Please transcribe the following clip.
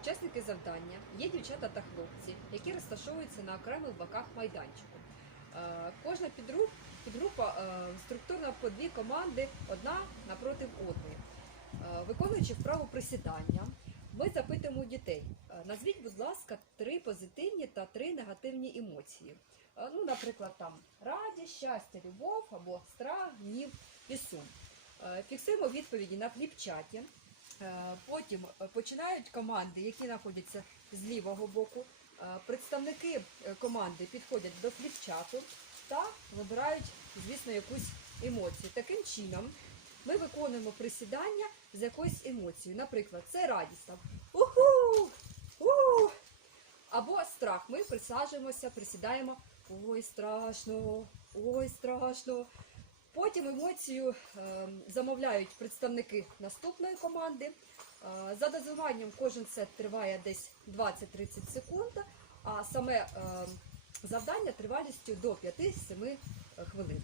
учасники завдання є дівчата та хлопці, які розташовуються на окремих боках майданчику. Е, Кожна підгрупа е, структурна по дві команди, одна напроти одної. Е, Виконуючи вправу присідання, ми запитуємо дітей: назвіть, будь ласка, три позитивні та три негативні емоції. Ну, наприклад, там радість, щастя, любов або страх, гнів і сум. Фіксуємо відповіді на фліпчаті. Е, Потім е, починають команди, які знаходяться з лівого боку. Е, Представники команди підходять до фліпчату та вибирають, звісно, якусь емоцію. Таким чином ми виконуємо присідання з якоюсь емоцією. Наприклад, це радість там уху, уху. Або страх. Ми присаджуємося, присідаємо. Ой, страшно, ой, страшно. Потім емоцію е, замовляють представники наступної команди. Е, за дозуванням кожен сет триває десь 20-30 секунд, а саме е, завдання тривалістю до 5-7 хвилин.